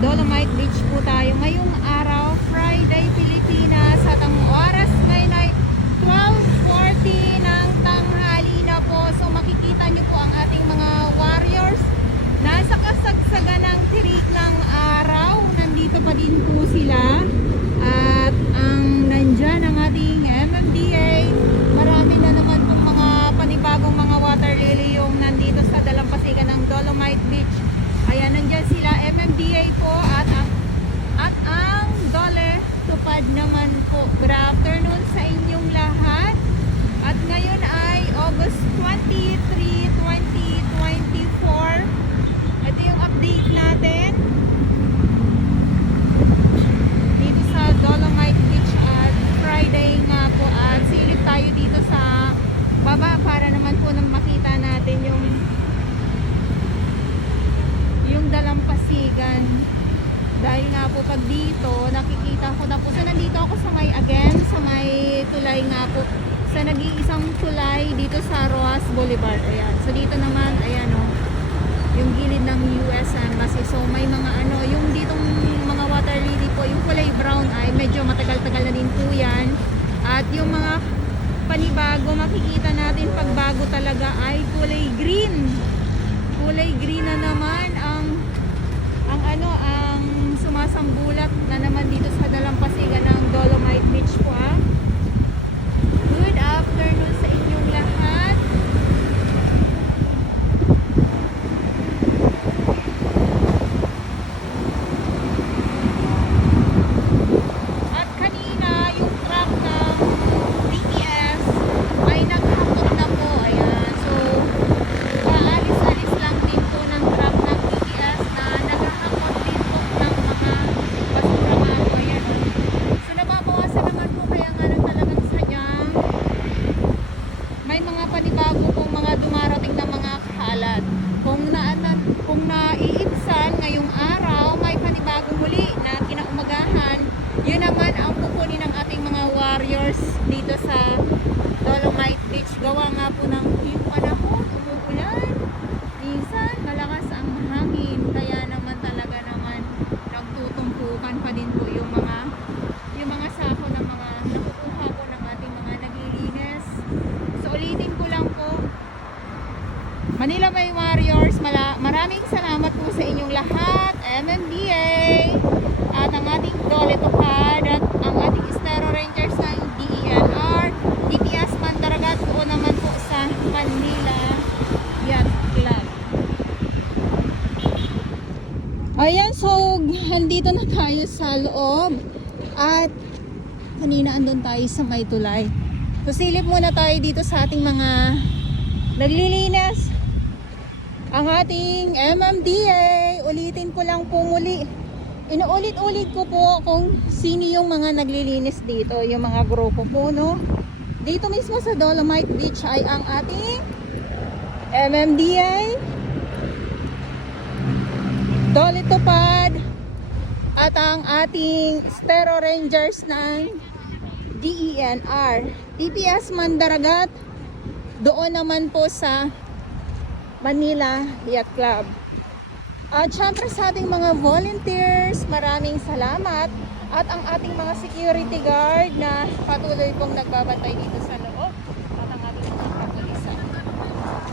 Dolomite Beach po tayo ngayong araw, Friday, Pilipinas, at ang oras ngayon ay 12:40 ng tanghali na po. So makikita nyo po ang ating mga warriors nasa kasagsagan ng tirik ng araw. Nandito pa din po sila at ang nandyan ang ating MMDA. Marami na naman pong mga panibagong mga water lily yung nandito sa dalampasigan ng Dolomite Beach. Ayan, nandyan sila, MMDA po, at ang Dole Tupad naman po. Good afternoon sa inyong lahat. At ngayon ay August 23, 2024. Ito yung update natin dito sa Dolomite Beach at Friday nga po. At silip tayo dito sa baba para naman po na makita natin yung dalampasigan, dahil nga po pag dito nakikita ko na po. So nandito ako sa may tulay nga po, sa nag-iisang tulay dito sa Roas Boulevard. Ayan, so dito naman ayan o, yung gilid ng US Embassy. So may mga yung ditong mga water lily po, yung kulay brown ay medyo matagal-tagal na din po yan. At yung mga panibago makikita natin pag bago talaga ay kulay green. Kulay green na naman ang sumasambulat na naman dito sa dalampasigan ng Dolomite Beach po. Good afternoon sa inyong lahat. At kanina yung truck ng DES ay naghakot na po. Ayan, so paalis-alis lang din po ng truck ng DES na naghahakot din po ng mga basura nga po. Ayan, so nababawasan naman po, kaya nga nang talagang sadyang may mga panibago pong mga dumarating na mga kalat. Kung naiibsan ngayong araw, may panibago muli na kinaumagahan. Yun naman ang pupunin ng ating mga warriors dito sa Dolomite Beach. Gawa nga po ng yung panahon, umuulan. Minsan, malakas ang hangin. Kaya naman talaga naman nagtutumpukan pa din po yung mga sako ng mga nakukuha po ng ating mga naglilinis. So ulitin ko lang po, Manila Bay Warriors, maraming salamat po sa inyong lahat, MMDA, at ang ating Dole Tupad, at ang ating Estero Rangers ng DENR, DPS Mandaragat po naman po sa Manila Yacht Club. Ayan, so nandito na tayo sa loob at kanina andun tayo sa may tulay. So silip muna tayo dito sa ating mga naglilinis. Ang ating MMDA, ulitin ko lang po muli. Inuulit-ulit ko po kung sino yung mga naglilinis dito, yung mga grupo po, no? Dito mismo sa Dolomite Beach ay ang ating MMDA, Dole Tupad, at ang ating Estero Rangers ng DENR, DPS Mandaragat, doon naman po sa Manila Yacht Club. At syempre sa ating mga volunteers, maraming salamat. At ang ating mga security guard na patuloy pong nagbabantay dito sa loob. At ang ating mga kapulisan.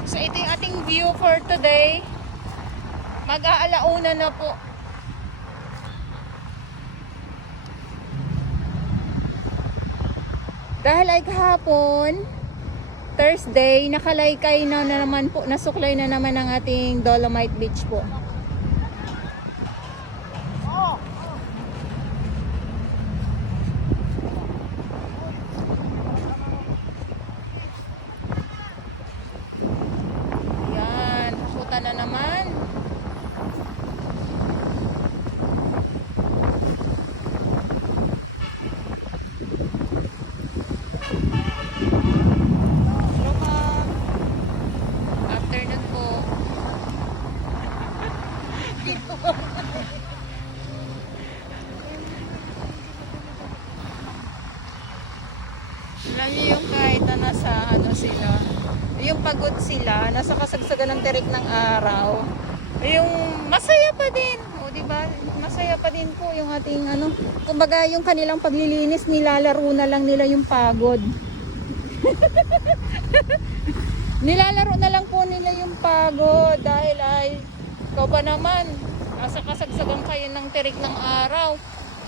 So ito yung ating view for today. Mag-aalauna na po. Dahil ay kahapon, Thursday, nakalaykay na naman po, nasuklay na naman ang ating Dolomite Beach po. Ayan, puta na naman. Alam niyo yung kahit na nasa sila, yung pagod sila, nasa kasagsagan ng tirik ng araw, yung masaya pa din. O, 'di ba? Masaya pa din po yung ating ano, kumbaga yung kanilang paglilinis, nilalaro na lang nila yung pagod. Nilalaro na lang po nila yung pagod dahil ay ikaw ba naman, asa kasagsagan kayo ng tirik ng araw.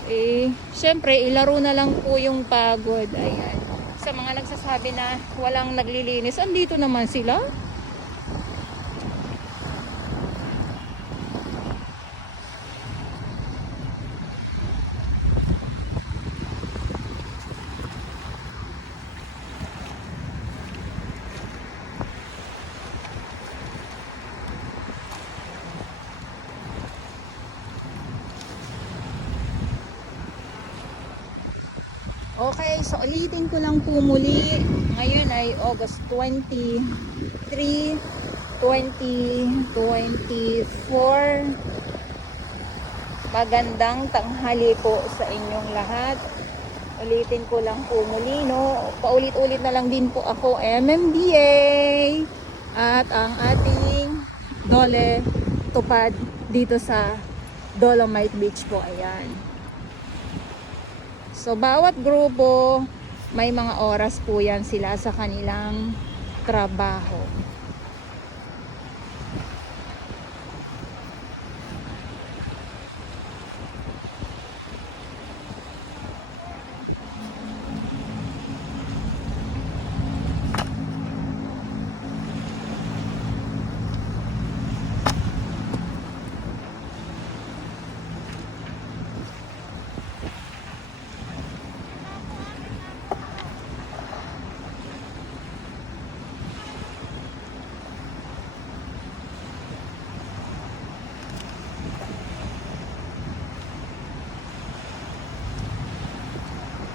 Eh, syempre, ilaro na lang po yung pagod. Ayan. Sa mga nagsasabi na walang naglilinis, andito naman sila. Okay, so ulitin ko lang po muli. Ngayon ay August 23, 2024. Magandang tanghali po sa inyong lahat. Ulitin ko lang po muli, no? Paulit-ulit na lang din po ako, MMDA. At ang ating Dole Tupad dito sa Dolomite Beach po. Ayan. So, bawat grupo, may mga oras po yan sila sa kanilang trabaho.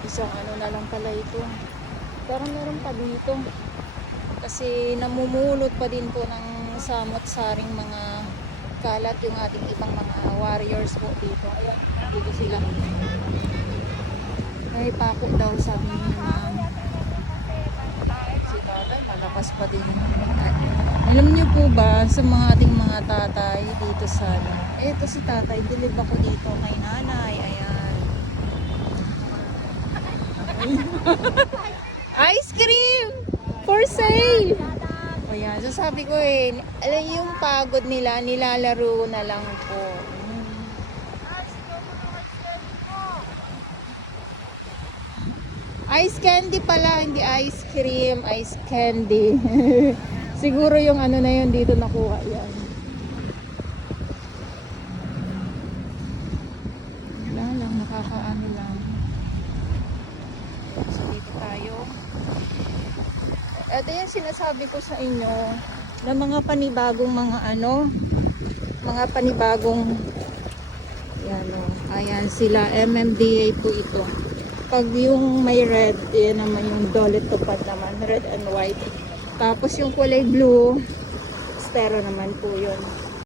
Isang ano na lang pala ito. Parang meron pa dito. Kasi namumulot pa din po ng samot-saring mga kalat yung ating ibang mga warriors po dito. Ayan, dito sila. Ay, pakot daw sabi ni ma'am. Si tatay, malakas pa din. Alam niyo po ba, sa mga ating mga tatay dito sa ano, eto si tatay, dilib ako dito kay nanay. Ayan. Ice cream for sale. O yan, so sabi ko alam yung pagod nila, nilalaro na lang po. Ice candy pala, hindi ice cream, ice candy. Siguro yung ano na yun dito nakuha yan. Wala lang, nakakaano lang. So dito tayo. Ito yung sinasabi ko sa inyo na mga panibagong mga ano, mga panibagong yan o. Ayan sila, MMDA po ito. Pag yung may red, yan naman yung Dole Tupad naman, red and white. Tapos yung kulay blue, Stero naman po yun.